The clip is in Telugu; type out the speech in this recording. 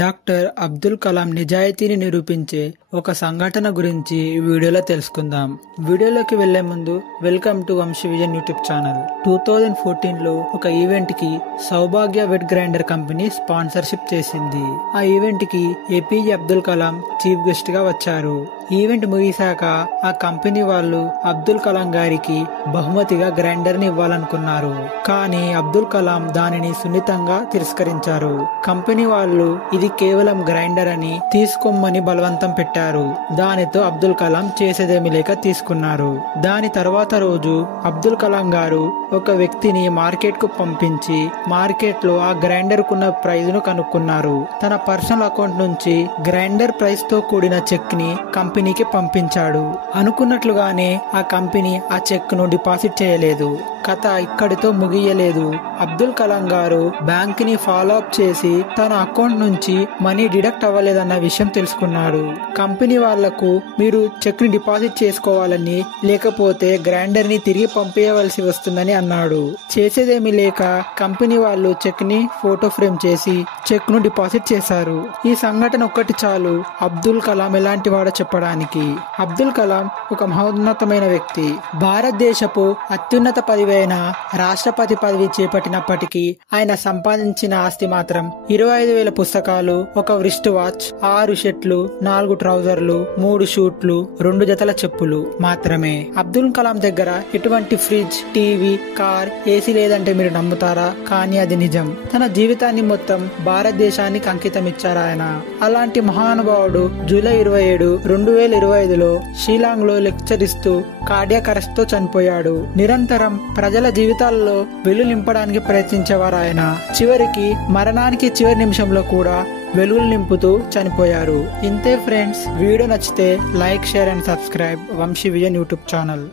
డాక్టర్ అబ్దుల్ కలాం నిజాయితీని నిరూపించే ఒక సంఘటన గురించి ఈ వీడియోలో తెలుసుకుందాం. వీడియోలోకి వెళ్లే ముందు welcome to Vamshi vision YouTube channel. 2014లో ఒక ఈవెంట్ కి Saubhagya wet grinder company sponsorship చేసింది. ఆ ఈవెంట్ కి ఏపీజే అబ్దుల్ కలాం చీఫ్ గెస్ట్ గా వచ్చారు. ఈవెంట్ ముగిశాక ఆ కంపెనీ వాళ్ళు అబ్దుల్ కలాం గారికి బహుమతిగా గ్రైండర్ ని ఇవ్వాలనుకున్నారు. కానీ అబ్దుల్ కలాం దానిని సున్నితంగా తిరస్కరించారు. కంపెనీ వాళ్ళు ఇది కేవలం గ్రైండర్ అని తీసుకోమని బలవంతం పెట్టారు. దానితో అబ్దుల్ కలాం చేసేదేమి లేక తీసుకున్నారు. దాని తర్వాత రోజు అబ్దుల్ కలాం గారు ఒక వ్యక్తిని మార్కెట్ కు పంపించి మార్కెట్ లో ఆ గ్రైండర్ కున్న ప్రైజ్ ను కనుక్కున్నారు. తన పర్సనల్ అకౌంట్ నుంచి గ్రైండర్ ప్రైస్ తో కూడిన చెక్ ని కంపెనీకి పంపించాడు. అనుకున్నట్లుగానే ఆ కంపెనీ ఆ చెక్ ను డిపాజిట్ చేయలేదు. కథ ఇక్కడితో ముగియలేదు. అబ్దుల్ కలాం గారు బ్యాంక్ ని ఫాలో అప్ చేసి తన అకౌంట్ నుంచి మనీ డిడక్ట్ అవ్వలేదన్న విషయం తెలుసుకున్నాడు. కంపెనీ వాళ్లకు మీరు చెక్ ని డిపాజిట్ చేసుకోవాలని లేకపోతే గ్రైండర్ ని తిరిగి పంపేయవలసి వస్తుందని అన్నాడు. చేసేదేమీ లేక కంపెనీ వాళ్ళు చెక్ ని ఫోటో ఫ్రేమ్ చేసి చెక్ ను డిపాజిట్ చేశారు. ఈ సంఘటన ఒక్కటి చాలు అబ్దుల్ కలాం ఎలాంటి వాడో చెప్పడానికి. అబ్దుల్ కలాం ఒక మహోన్నతమైన వ్యక్తి. భారతదేశపు అత్యున్నత పదవి అయిన రాష్ట్రపతి పదవి చేపట్టినప్పటికీ ఆయన సంపాదించిన ఆస్తి మాత్రం 25,000 పుస్తకాలు, ఒక రిస్ట్ వాచ్, 6 షర్ట్లు, 4 ట్రౌజర్లు, 3 షూట్లు, 2 జతల చెప్పులు మాత్రమే. అబ్దుల్ కలాం దగ్గర ఎటువంటి ఫ్రిడ్జ్, టీవీ, కార్, ఏసీ లేదంటే మీరు నమ్ముతారా? కానీ అది నిజం. తన జీవితాన్ని మొత్తం భారతదేశానికి అంకితం ఇచ్చారు ఆయన. అలాంటి మహానుభావుడు జూలై 27, 2025లో షిలాంగ్ లో లెక్చర్ ఇస్తూ కార్డియాక్ అరెస్ట్ తో చనిపోయాడు. నిరంతరం ప్రజల జీవితాల్లో వెలుగు నింపడానికి ప్రయత్నించేవారు ఆయన. చివరికి మరణానికి చివరి నిమిషంలో కూడా వెలుగులు నింపుతూ చనిపోయారు. ఇంతే ఫ్రెండ్స్, వీడియో నచ్చితే like, share and subscribe Vamsi vision YouTube channel.